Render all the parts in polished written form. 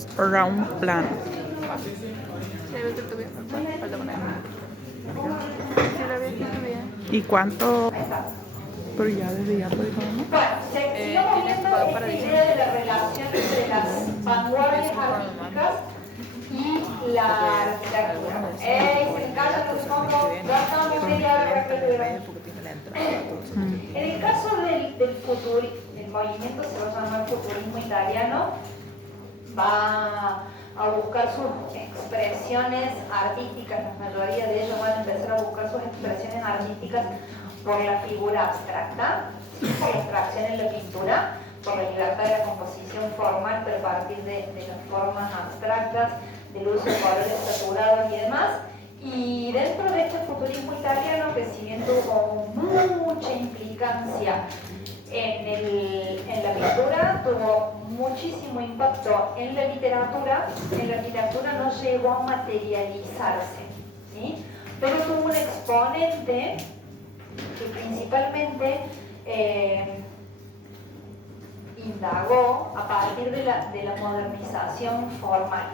First Round Plan. ¿Y cuánto? Pero ya desde ya por eso, ¿no? Tienes pago para idea de la relación entre las vanguardias artísticas y la arquitectura. Es el caso que somos bastante media hora En el caso del movimiento, se va a llamar futurismo italiano, va a buscar sus expresiones artísticas, la mayoría de ellos van a empezar a buscar sus expresiones artísticas por la figura abstracta, por la abstracción en la pintura, por la libertad de la composición formal, pero a partir de las formas abstractas, del uso de colores saturados y demás. Y dentro de este futurismo italiano, que si bien tuvo mucha implicancia en la pintura, tuvo muchísimo impacto en la literatura no llegó a materializarse, ¿sí? Pero tuvo un exponente que principalmente indagó a partir de la modernización formal.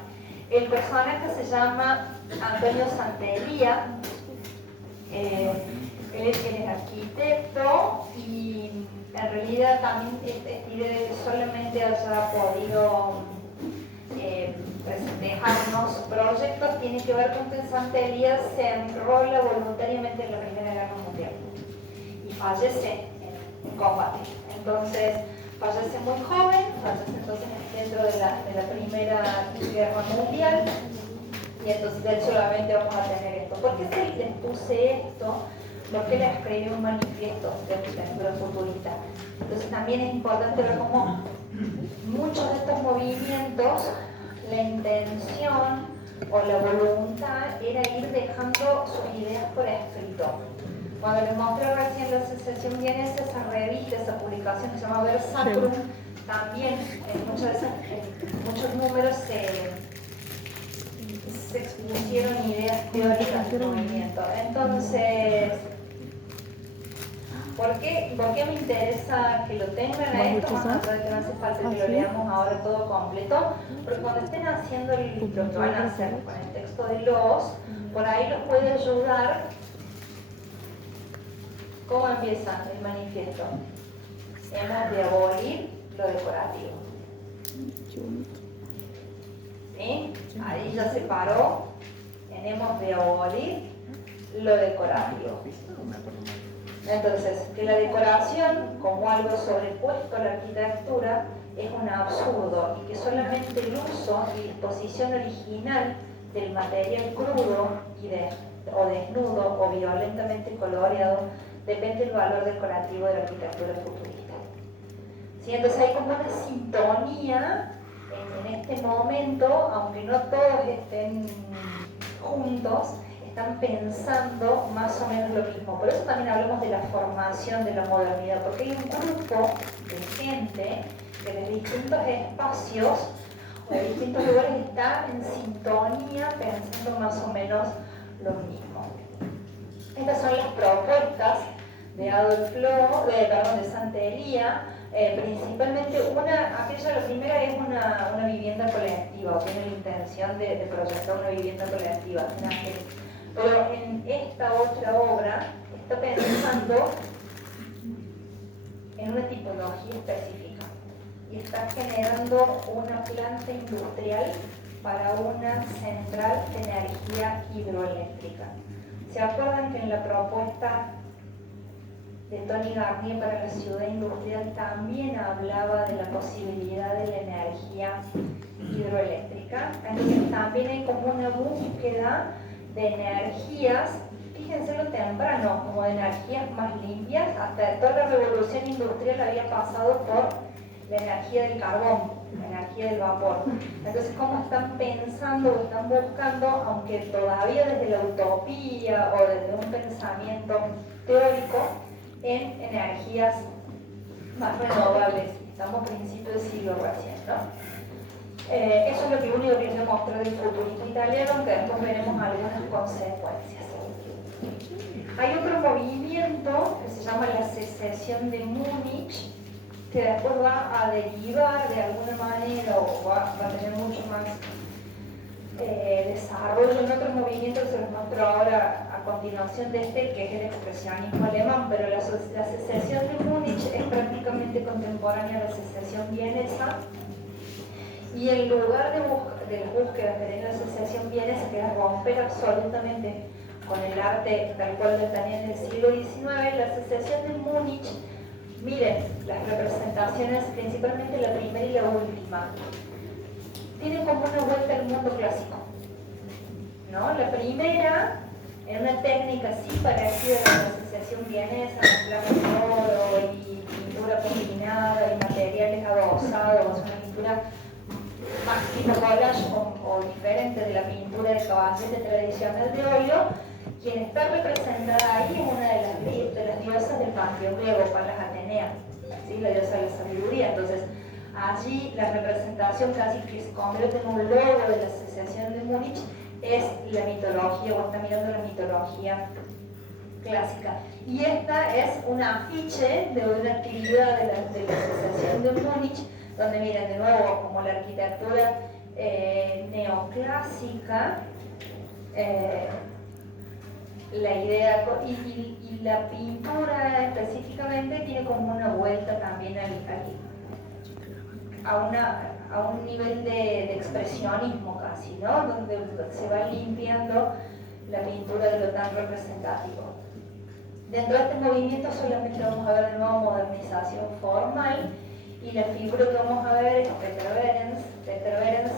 El personaje se llama Antonio Santelia, él es arquitecto y en realidad también solamente haya podido dejarnos proyectos, tiene que ver con que Santelia se enrola voluntariamente en la Primera Guerra Mundial y fallece en combate. Entonces, fallece muy joven, fallece entonces dentro de la Primera Guerra Mundial, y entonces de él solamente vamos a tener esto. ¿Por qué les puse esto? Porque le escribí un manifiesto de arquitectura futurista. Entonces también es importante ver cómo muchos de estos movimientos, la intención o la voluntad era ir dejando sus ideas por escrito. Cuando les mostré recién la Asociación Vienesa, esa revista, esa publicación que se llama Versacrum, también en muchos números se expusieron ideas teóricas del movimiento. Entonces, ¿por qué me interesa que lo tengan a esto? Más allá de que no hace falta que lo leamos ahora todo completo, porque cuando estén haciendo lo que van a hacer con el texto de los, por ahí los puede ayudar. ¿Cómo empieza el manifiesto? Hemos de abolir lo decorativo. ¿Sí? Ahí ya se paró. Hemos de abolir lo decorativo. Entonces, que la decoración, como algo sobrepuesto a la arquitectura, es un absurdo y que solamente el uso y disposición original del material crudo o desnudo o violentamente coloreado depende del valor decorativo de la arquitectura futurista. ¿Sí? Entonces hay como una sintonía en este momento, aunque no todos estén juntos, están pensando más o menos lo mismo. Por eso también hablamos de la formación de la modernidad, porque hay un grupo de gente que de distintos espacios o de distintos lugares está en sintonía pensando más o menos lo mismo. Estas son las propuestas de Adolf Loos, de Santelia. Principalmente la primera es una vivienda colectiva, o tiene la intención de proyectar una vivienda colectiva. Pero en esta otra obra está pensando en una tipología específica y está generando una planta industrial para una central de energía hidroeléctrica. ¿Se acuerdan que en la propuesta de Tony Garnier para la ciudad industrial también hablaba de la posibilidad de la energía hidroeléctrica? Entonces también hay como una búsqueda de energías, fíjense lo temprano, como de energías más limpias. Hasta toda la revolución industrial había pasado por la energía del carbón, la energía del vapor. Entonces, ¿cómo están pensando o están buscando, aunque todavía desde la utopía o desde un pensamiento teórico, en energías más renovables? Estamos a principios del siglo recién, ¿no? Eso es lo único que les voy a mostrar del futurismo italiano, aunque después veremos algunas consecuencias. Hay otro movimiento que se llama la secesión de Múnich, que después va a derivar de alguna manera o va a tener mucho más desarrollo en otros movimientos, se los muestro ahora a continuación de este, que es el expresionismo alemán, pero la secesión de Múnich es prácticamente contemporánea a la secesión vienesa, y el lugar de las búsquedas de la secesión vienesa, que era romper absolutamente con el arte tal cual lo tenía en el siglo XIX, la secesión de Múnich, miren, las representaciones, principalmente la primera y la última, tienen como una vuelta al mundo clásico, ¿no? La primera, en una técnica así parecida a la secesión vienesa, con placas de oro y pintura combinada y materiales adosados, una pintura más tipo collage o diferente de la pintura de caballete tradicional de óleo. Quien está representada ahí es una de las diosas del panteón griego, Palas Atenea, ¿sí? La diosa de la sabiduría. Entonces, allí la representación casi que se convierte en un logo de la Asociación de Múnich es la mitología, o está mirando la mitología clásica. Y esta es un afiche de una actividad de la Asociación de Múnich, donde miren de nuevo como la arquitectura neoclásica, la idea y la pintura específicamente tiene como una vuelta también a un nivel de expresionismo casi, ¿no? Donde se va limpiando la pintura de lo tan representativo. Dentro de este movimiento solamente vamos a ver de nuevo modernización formal, y la figura que vamos a ver es Peter Behrens. Peter Behrens,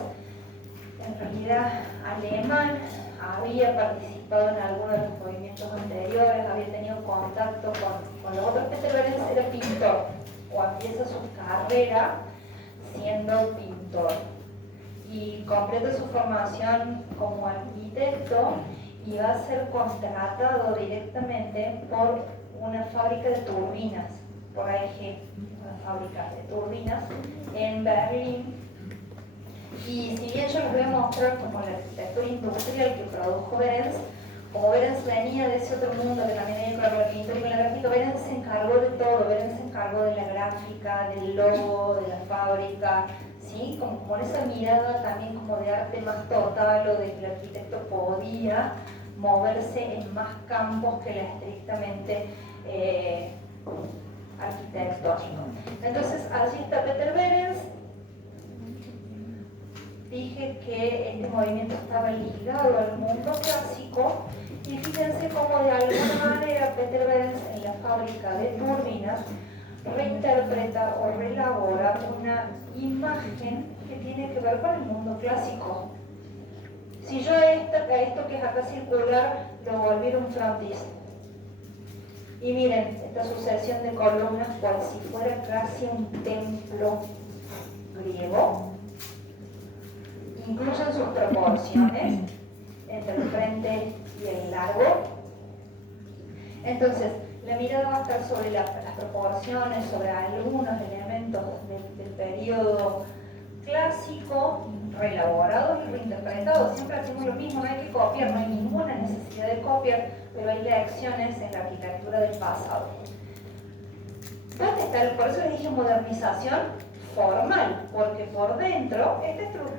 en realidad alemán, había participado en algunos de los movimientos anteriores, había tenido contacto con los otros. Peter Behrens era pintor, o empieza su carrera siendo pintor, y completa su formación como arquitecto y va a ser contratado directamente por una fábrica de turbinas, por AEG, una fábrica de turbinas en Berlín. Y si bien yo les voy a mostrar como la arquitectura industrial que produjo Behrens, como Behrens venía de ese otro mundo que también hay con la pintura y con la gráfica, Behrens se encargó de todo. Behrens se encargó de la gráfica, del logo, de la fábrica, ¿sí? Como con esa mirada también como de arte más total, o de que el arquitecto podía moverse en más campos que la estrictamente arquitectónico. Entonces allí está Peter Behrens. Dije que este movimiento estaba ligado al mundo clásico, y fíjense cómo de alguna manera Peter Behrens en la fábrica de turbinas reinterpreta o reelabora una imagen que tiene que ver con el mundo clásico. Si yo a esto que es acá circular lo volviera un frontis, y miren esta sucesión de columnas cual si fuera casi un templo griego, incluso en sus proporciones, entre el frente y el largo. Entonces, la mirada va a estar sobre las proporciones, sobre algunos elementos del periodo clásico, reelaborados y reinterpretados. Siempre hacemos lo mismo, no hay que copiar, no hay ninguna necesidad de copiar, pero hay lecciones en la arquitectura del pasado. ¿Dónde está? Por eso les dije modernización formal, porque por dentro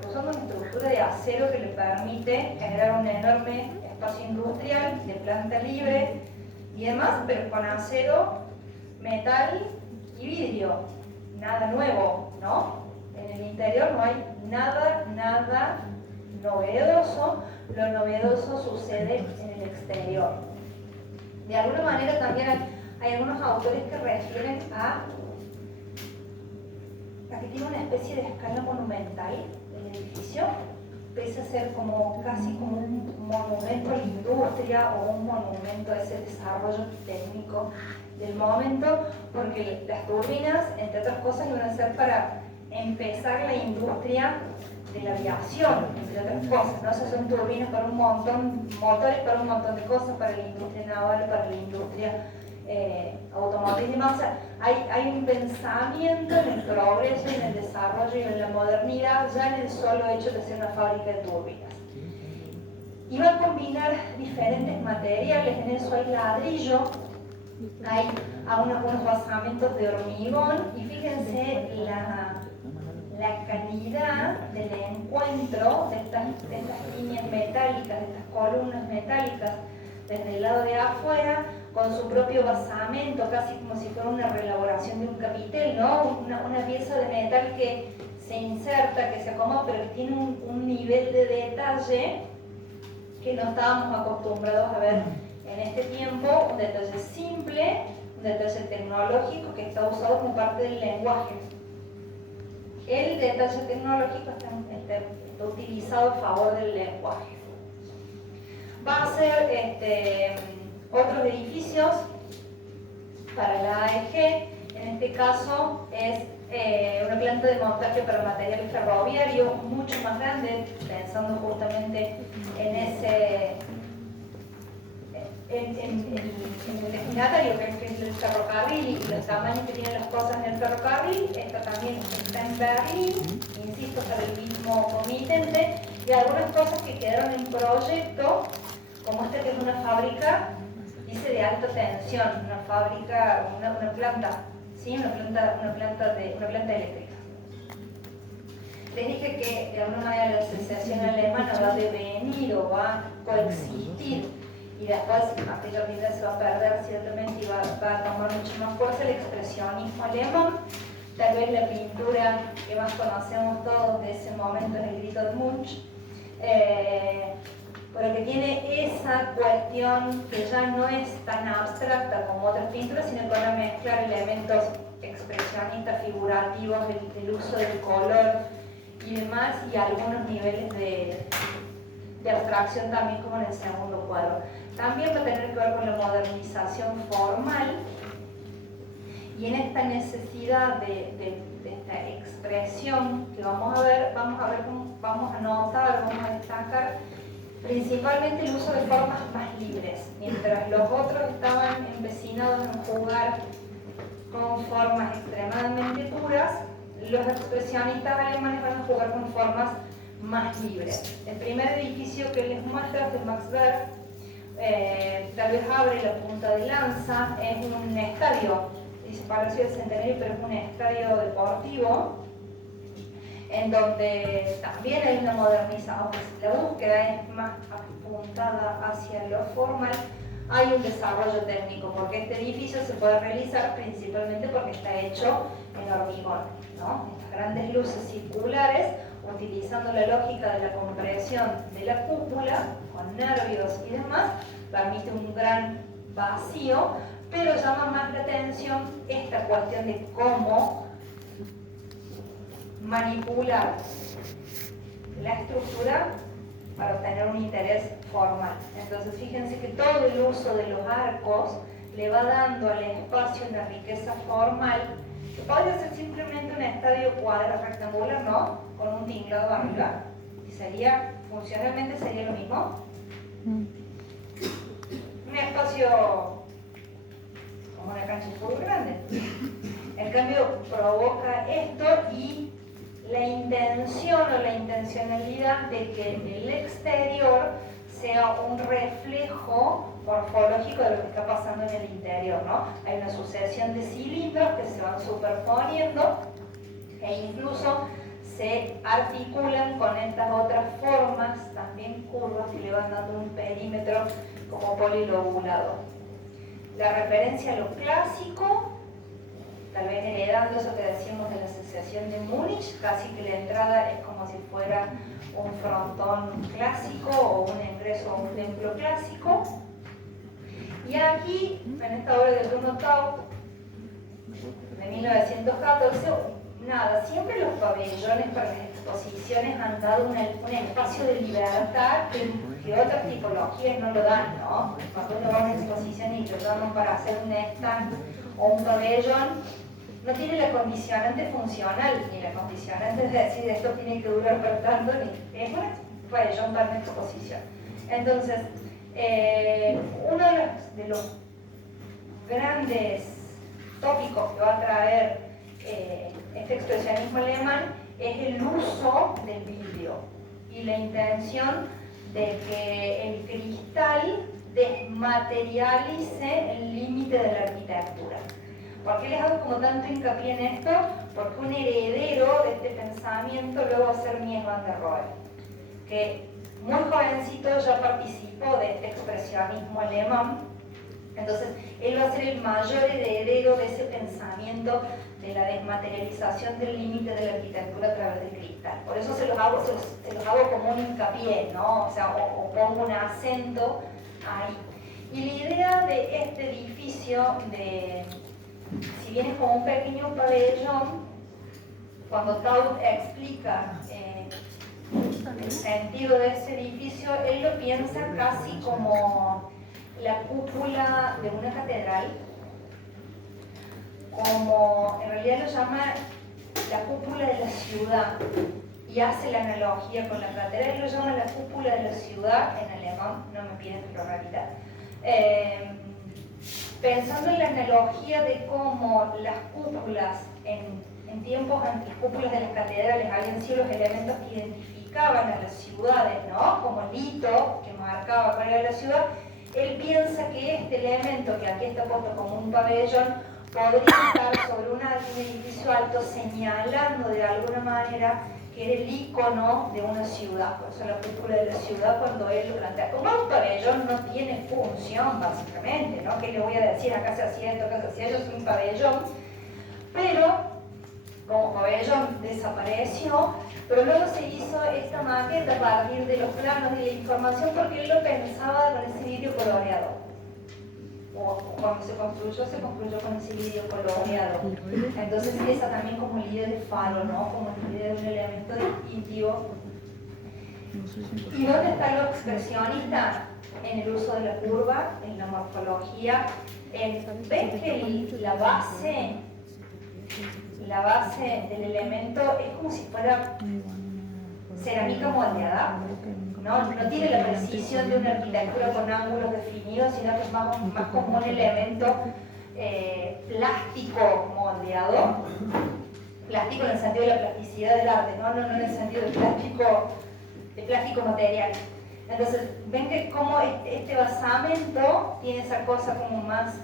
usando una estructura de acero que le permite generar un enorme espacio industrial de planta libre y demás, pero con acero, metal y vidrio. Nada nuevo, ¿no? En el interior no hay nada novedoso. Lo novedoso sucede en el exterior. De alguna manera también hay algunos autores que refieren a que tiene una especie de escala monumental el edificio, pese a ser casi como un monumento a la industria o un monumento a ese desarrollo técnico del momento, porque las turbinas, entre otras cosas, iban a ser para empezar la industria de la aviación, entre otras cosas, ¿no? O sea, son turbinas para un montón, motores para un montón de cosas, para la industria naval, para la industria automotriz y demás. O sea, hay un pensamiento en el progreso y en el desarrollo y en la modernidad ya en el solo hecho de ser una fábrica de turbinas. Y va a combinar diferentes materiales. En eso hay ladrillo, hay algunos basamentos de hormigón, y fíjense la calidad del encuentro de estas líneas metálicas, de estas columnas metálicas desde el lado de afuera, con su propio basamento, casi como si fuera una reelaboración de un capitel, ¿no? Una pieza de metal que se inserta, que se acomoda, pero que tiene un nivel de detalle que no estábamos acostumbrados a ver en este tiempo, un detalle simple, un detalle tecnológico que está usado como parte del lenguaje. El detalle tecnológico está utilizado a favor del lenguaje. Va a ser otros edificios para la AEG, en este caso es una planta de montaje para material ferroviario mucho más grande, pensando justamente en el destinatario que es el ferrocarril y los tamaños que tienen las cosas en el ferrocarril. Esta también está en Berlín, insisto, para el mismo comitente, y algunas cosas que quedaron en proyecto, como esta que es una fábrica, dice de alta tensión, una fábrica, una planta, ¿sí? una planta eléctrica. Les dije que de alguna manera la asociación alemana va a devenir o va a coexistir, y después aquella vida se va a perder ciertamente y va a tomar mucho más fuerza el expresionismo alemán. Tal vez la pintura que más conocemos todos de ese momento es el Grito de Munch, pero que tiene esa cuestión que ya no es tan abstracta como otras pinturas, sino que van a mezclar elementos expresionistas, figurativos, el uso del color y demás, y algunos niveles de abstracción también, como en el segundo cuadro. También va a tener que ver con la modernización formal, y en esta necesidad de esta expresión que vamos a ver, vamos a notar, vamos a destacar principalmente el uso de formas más libres. Mientras los otros estaban empecinados en jugar con formas extremadamente puras, los expresionistas alemanes van a jugar con formas más libres. El primer edificio que les muestro es de Max Berg, tal vez abre la punta de lanza, es un estadio, dice Palacio del Centenario, pero es un estadio deportivo, en donde también hay una modernización, la búsqueda es más apuntada hacia lo formal. Hay un desarrollo técnico, porque este edificio se puede realizar principalmente porque está hecho en hormigón, ¿no? Estas grandes luces circulares, utilizando la lógica de la compresión de la cúpula, con nervios y demás, permite un gran vacío, pero llama más la atención esta cuestión de cómo manipular la estructura para obtener un interés formal. Entonces fíjense que todo el uso de los arcos le va dando al espacio una riqueza formal, que podría ser simplemente un estadio cuadrado rectangular, ¿no? Con un tinglado arriba, y funcionalmente sería lo mismo. Un espacio como una cancha de fútbol grande. En cambio provoca esto, y la intención o la intencionalidad de que el exterior sea un reflejo morfológico de lo que está pasando en el interior, ¿no? Hay una sucesión de cilindros que se van superponiendo e incluso se articulan con estas otras formas también curvas que le van dando un perímetro como polilobulado. La referencia a lo clásico, tal vez heredando eso que decíamos de la asociación de Múnich, casi que la entrada es como si fuera un frontón clásico o un ingreso a un templo clásico. Y aquí, en esta obra de Bruno Taub, de 1914, nada, siempre los pabellones para las exposiciones han dado un espacio de libertad que otras tipologías no lo dan, ¿no? Cuando uno va a una exposición y lo llaman para hacer un stand o un pabellón, no tiene la condicionante funcional, ni la condicionante de decir esto tiene que durar por tanto, ni es un pabellón para una exposición. Entonces, uno de los grandes tópicos que va a traer este expresionismo alemán es el uso del vidrio y la intención de que el cristal desmaterialice el límite de la arquitectura. ¿Por qué les hago como tanto hincapié en esto? Porque un heredero de este pensamiento luego va a ser Mies van der Rohe, que muy jovencito ya participó de este expresionismo alemán. Entonces, él va a ser el mayor heredero de ese pensamiento de la desmaterialización del límite de la arquitectura a través del cristal. Por eso se los hago como un hincapié, ¿no? O sea, o pongo un acento ahí. Y la idea de este edificio, si bien es como un pequeño pabellón, cuando Taut explica el sentido de ese edificio, él lo piensa casi como la cúpula de una catedral, como en realidad lo llama la cúpula de la ciudad, y hace la analogía con la catedral, él lo llama la cúpula de la ciudad en alemán, no me piden que lo repita. Pensando en la analogía de cómo las cúpulas en tiempos antes, las cúpulas de las catedrales habían sido los elementos que identificaban a las ciudades, ¿no? Como el hito que marcaba cuál era la ciudad. Él piensa que este elemento, que aquí está puesto como un pabellón, podría estar sobre un edificio alto señalando de alguna manera que era el icono de una ciudad. Por eso la cúpula de la ciudad, cuando él lo plantea como un pabellón, no tiene función básicamente, ¿no? ¿Qué le voy a decir? Acá se hacía esto, acá se hacía ello, es un pabellón, pero como pabellón desapareció, pero luego se hizo esta maqueta a partir de los planos de la información porque él lo pensaba con ese vidrio coloreado. O cuando se construyó con ese vidrio coloreado. Entonces esa también como la idea de faro, ¿no? Como la idea de un elemento distintivo. ¿Y dónde está lo expresionista? En el uso de la curva, en la morfología. ¿Ven que la base del elemento es como si fuera cerámica moldeada? No tiene la precisión de una arquitectura con ángulos definidos, sino que es más como un elemento plástico moldeado. Plástico en el sentido de la plasticidad del arte, no en el sentido de plástico material. Entonces, ven que como este basamento tiene esa cosa como más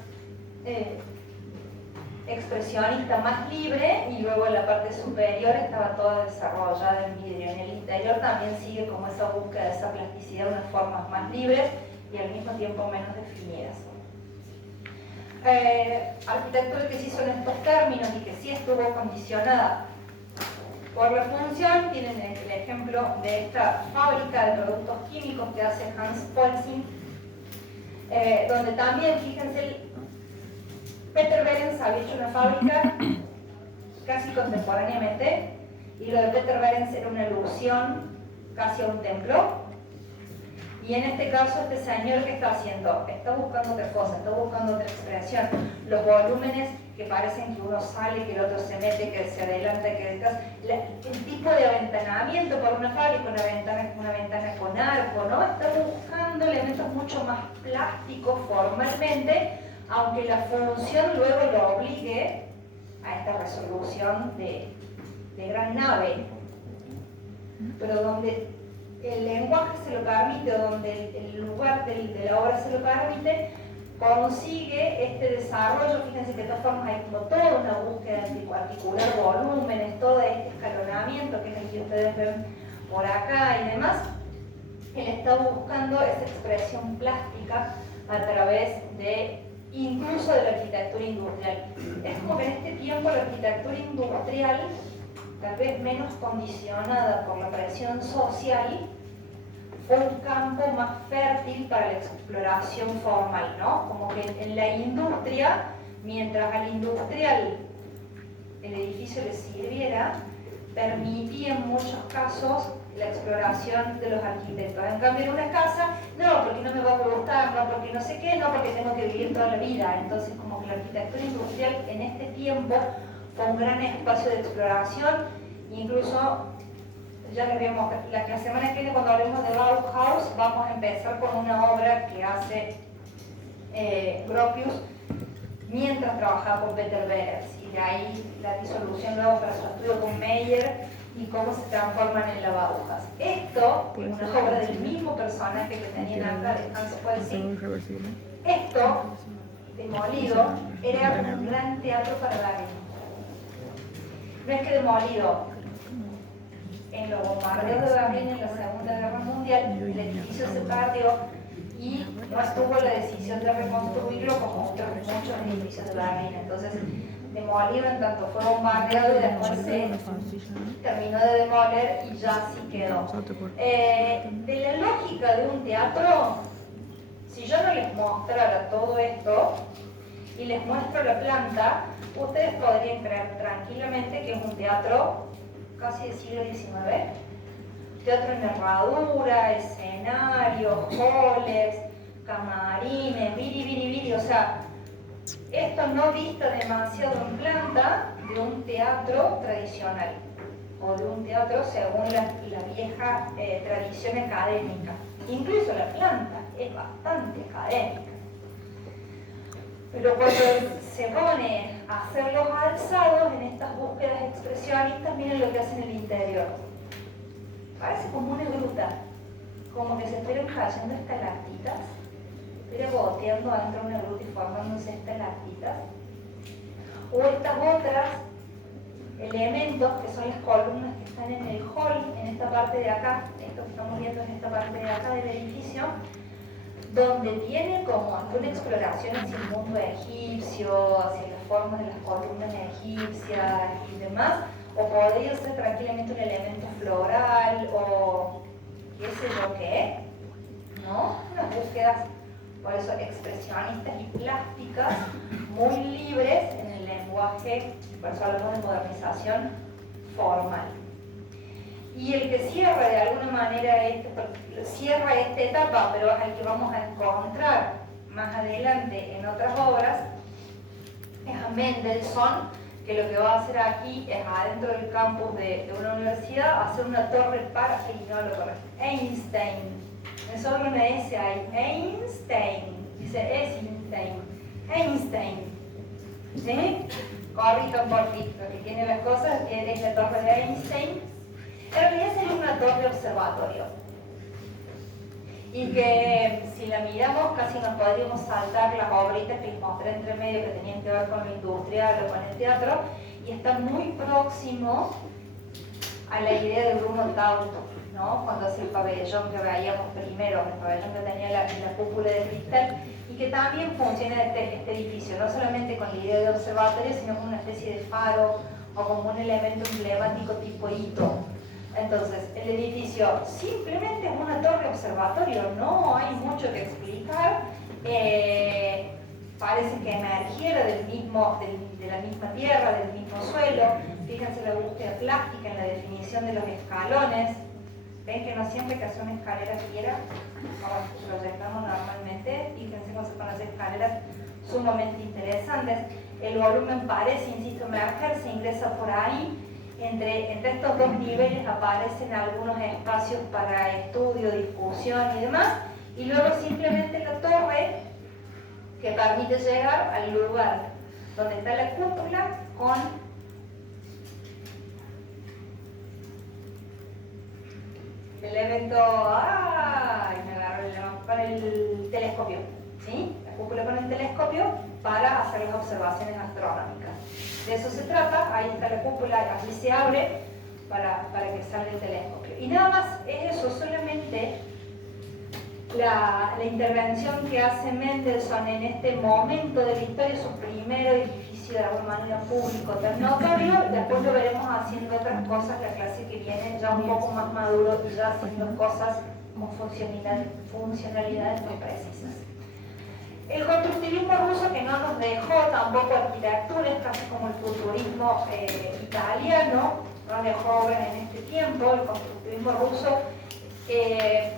expresionista, más libre, y luego en la parte superior estaba toda desarrollada en vidrio. En el interior también sigue como esa búsqueda de esa plasticidad, unas formas más libres y al mismo tiempo menos definidas. Arquitectura que se hizo en estos términos y que sí estuvo condicionada por la función, tienen el ejemplo de esta fábrica de productos químicos que hace Hans Polzin, donde también, fíjense, Peter Behrens había hecho una fábrica casi contemporáneamente, y lo de Peter Behrens era una alusión casi a un templo. Y en este caso, este señor, ¿qué está haciendo? Está buscando otra cosa, está buscando otra expresión. Los volúmenes que parecen que uno sale, que el otro se mete, que se adelanta, que detrás. El tipo de aventanamiento por una fábrica, una ventana con arco, ¿no? Está buscando elementos mucho más plásticos formalmente, aunque la función luego lo obligue a esta resolución de gran nave. Pero donde el lenguaje se lo permite, o donde el lugar de la obra se lo permite, consigue este desarrollo. Fíjense que de todas formas hay como toda una búsqueda de articular volúmenes, todo este escalonamiento que es el que ustedes ven por acá y demás. Él está buscando esa expresión plástica a través de incluso de la arquitectura industrial. Es como que en este tiempo la arquitectura industrial, tal vez menos condicionada por la presión social, fue un campo más fértil para la exploración formal, ¿no? Como que en la industria, mientras al industrial el edificio le sirviera, permitía en muchos casos la exploración de los arquitectos. En cambio, en una casa, no, porque no me va a gustar, no, porque no sé qué, no, porque tengo que vivir toda la vida. Entonces, como que la arquitectura industrial en este tiempo fue un gran espacio de exploración. Incluso, ya que vemos, la semana que viene, cuando hablemos de Bauhaus, vamos a empezar con una obra que hace Gropius mientras trabajaba con Peter Behrens, y de ahí la disolución luego para su estudio con Meyer y cómo se transforman en la Bauhaus. Esto, que es una obra del mismo personaje que tenían acá de Hans Polzin, esto demolido, era como un gran teatro para Berlín. No es que demolido, en los bombardeos de Berlín en la Segunda Guerra Mundial, el edificio se perdió y no estuvo la decisión de reconstruirlo como otros muchos edificios de Berlín. Entonces, demolido en tanto fue bombardeado y después se terminó de demoler y ya sí quedó. De la lógica de un teatro, si yo no les mostrara todo esto y les muestro la planta, ustedes podrían creer tranquilamente que es un teatro casi del siglo XIX. Teatro en herradura, escenarios, halls, camarines, viri, o sea, esto no dista demasiado en planta de un teatro tradicional o de un teatro según la vieja tradición académica. Incluso la planta es bastante académica. Pero cuando se pone a hacer los alzados en estas búsquedas expresionistas, miren lo que hace en el interior. Parece como una gruta, como que se esperan cayendo estalactitas, pero goteando dentro de una gruta y formándose estalactitas. O estas otras elementos que son las columnas que están en el hall, en esta parte de acá, esto que estamos viendo en esta parte de acá del edificio, donde tiene como una exploración hacia el mundo egipcio, hacia las formas de las columnas egipcias y demás, o podría ser tranquilamente un elemento floral o qué sé yo qué, ¿no? Unas búsquedas, por eso, expresionistas y plásticas muy libres en el lenguaje, por eso hablamos de modernización formal. Y el que cierra de alguna manera cierra esta etapa, pero es el que vamos a encontrar más adelante en otras obras, es a Mendelssohn, que lo que va a hacer aquí es adentro del campus de una universidad hacer una torre para, y no lo correcto, Einstein. Es solo una S ahí, Einstein, dice Einstein, ¿sí? Corrijan por ti, lo que tiene las cosas es la torre de Einstein. En realidad sería una torre observatorio. Y que si la miramos casi nos podríamos saltar las obritas que les mostré entre medio que tenían que ver con lo industrial o con el teatro, y está muy próximo a la idea de Bruno Taut, ¿no? Cuando hace el pabellón que veíamos primero, el pabellón que tenía la cúpula de cristal, y que también funciona este edificio, no solamente con la idea de observatorio, sino como una especie de faro o como un elemento emblemático tipo hito. Entonces, el edificio simplemente es una torre observatorio, no hay mucho que explicar, parece que emergiera de la misma tierra, del mismo suelo. Fíjense la búsqueda plástica en la definición de los escalones. Ven que no siempre que hacer una escalera quiera, como proyectamos normalmente, fíjense cómo se ponen las escaleras sumamente interesantes. El volumen parece, insisto, emerger, se ingresa por ahí. Entre estos dos niveles aparecen algunos espacios para estudio, discusión y demás, y luego simplemente la torre que permite llegar al lugar donde está la cúpula con el evento, me agarró con el telescopio, ¿sí? La cúpula con el telescopio para hacer las observaciones astronómicas. De eso se trata, ahí está la cúpula, allí se abre para que salga el telescopio. Y nada más es eso, solamente la intervención que hace Mendelssohn en este momento de la historia, su primer edificio de alguna manera público tan notorio. Después lo veremos haciendo otras cosas la clase que viene, ya un poco más maduro y ya haciendo cosas con funcionalidades muy precisas. El constructivismo ruso, que no nos dejó tampoco arquitectura, es casi como el futurismo italiano, no dejó obras en este tiempo. El constructivismo ruso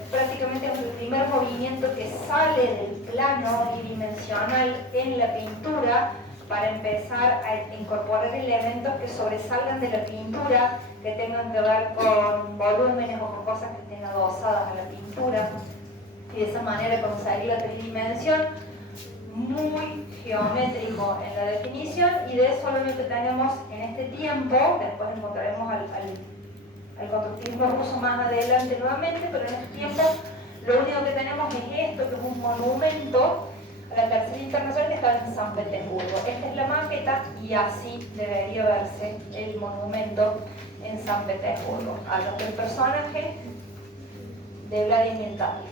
prácticamente es el primer movimiento que sale del plano tridimensional en la pintura para empezar a incorporar elementos que sobresalgan de la pintura, que tengan que ver con volúmenes o con cosas que estén adosadas a la pintura, y de esa manera conseguir la tridimensión. Muy geométrico en la definición, y de eso lo único que tenemos en este tiempo. Después encontraremos al constructivismo ruso más adelante nuevamente, pero en este tiempo lo único que tenemos es esto, que es un monumento La tercera internacional que estaba en San Petersburgo. Esta es la maqueta y así debería verse el monumento en San Petersburgo. Acá está el personaje de Vladimir Tati.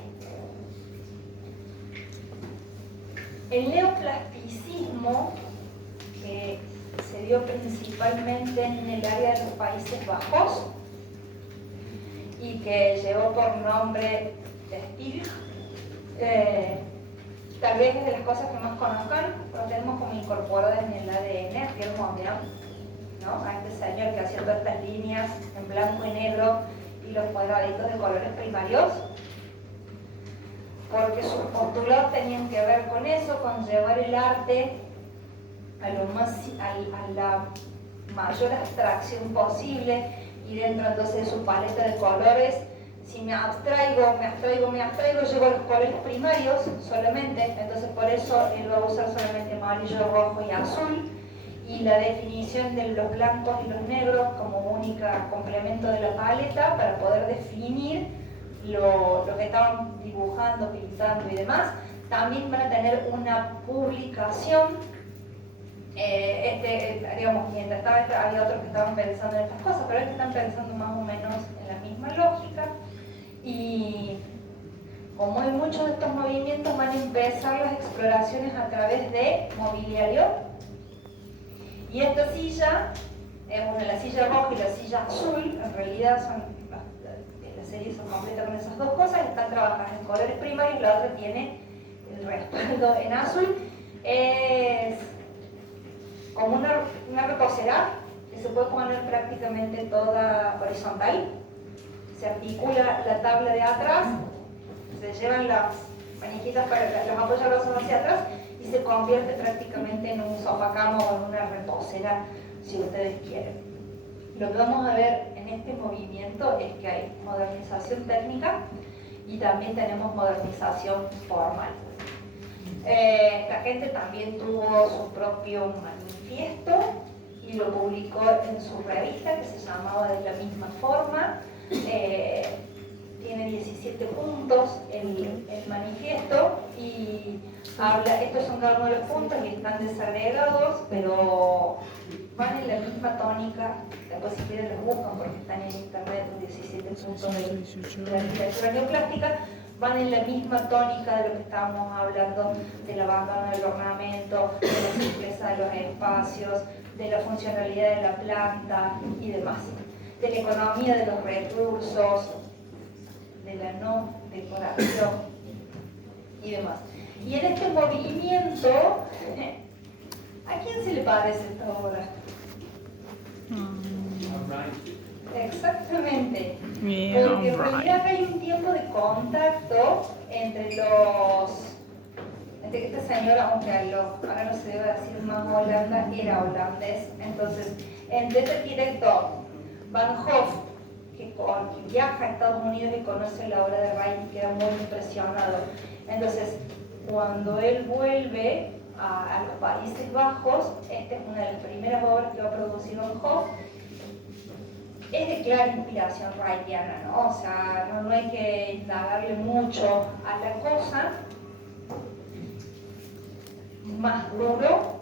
El neoplasticismo, que se dio principalmente en el área de los Países Bajos y que llevó por nombre Stig, tal vez es de las cosas que más conozcan, lo tenemos como incorporado en el ADN, Pierre Mondrian, ¿no? A este señor que hacía todas estas líneas en blanco y negro y los cuadraditos de colores primarios, porque sus postulados tenían que ver con eso, con llevar el arte a la mayor abstracción posible, y dentro entonces de su paleta de colores, si me abstraigo, llevo los colores primarios solamente, entonces por eso él va a usar solamente amarillo, rojo y azul, y la definición de los blancos y los negros como única complemento de la paleta para poder definir lo que estaban dibujando, pintando y demás. También van a tener una publicación, digamos, mientras estaba había otros que estaban pensando en estas cosas, pero estos están pensando más o menos en la misma lógica. Y como hay muchos de estos movimientos, van a empezar las exploraciones a través de mobiliario. Y esta silla, la silla roja y la silla azul, en realidad son la serie son completas con esas dos cosas, están trabajadas en colores primarios, la otra tiene el respaldo en azul. Es como una reposera que se puede poner prácticamente toda horizontal. Se articula la tabla de atrás, se llevan las manijitas para los apoyabrazos hacia atrás y se convierte prácticamente en un sofá-cama o en una reposera, si ustedes quieren. Lo que vamos a ver en este movimiento es que hay modernización técnica y también tenemos modernización formal. La gente también tuvo su propio manifiesto y lo publicó en su revista, que se llamaba de la misma forma. Tiene 17 puntos el manifiesto y habla, estos son cada uno de los puntos y están desagregados, pero van en la misma tónica. Después si quieren los buscan porque están en internet, los 17 puntos de la arquitectura neoplástica, van en la misma tónica de lo que estábamos hablando, del abandono del ornamento, de la simpleza de los espacios, de la funcionalidad de la planta y demás, de la economía de los recursos, de la no decoración y demás. Y en este movimiento, ¿a quién se le parece esta obra? Exactamente, porque en realidad hay un tiempo de contacto entre que esta señora, aunque ahora no se debe decir más Holanda, era holandés, entonces entre este director Van Hoff, que viaja a Estados Unidos y conoce la obra de Wright y queda muy impresionado. Entonces, cuando él vuelve a los Países Bajos, esta es una de las primeras obras que va a producir Van Hoff. Es de clara inspiración wrightiana, ¿no? O sea, no hay que indagarle mucho a la cosa. Más duro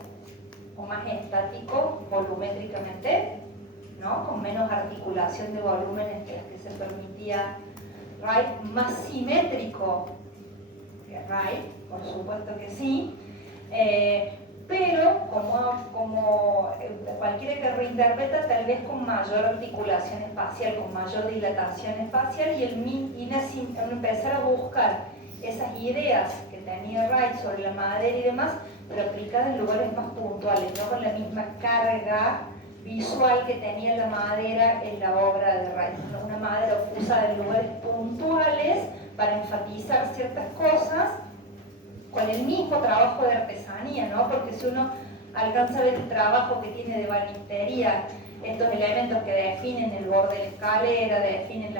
o más estático volumétricamente, ¿no? Con menos articulación de volúmenes que las que se permitía Wright, más simétrico que Wright, por supuesto que sí, pero como cualquiera que reinterpreta, tal vez con mayor articulación espacial, con mayor dilatación espacial, y empezar a buscar esas ideas que tenía Wright sobre la madera y demás, pero aplicadas en lugares más puntuales, no con la misma carga visual que tenía la madera en la obra de Wright. Una madera usada en lugares puntuales para enfatizar ciertas cosas, con el mismo trabajo de artesanía, ¿no? Porque si uno alcanza a ver el trabajo que tiene de banistería, estos elementos que definen el borde de la escalera, definen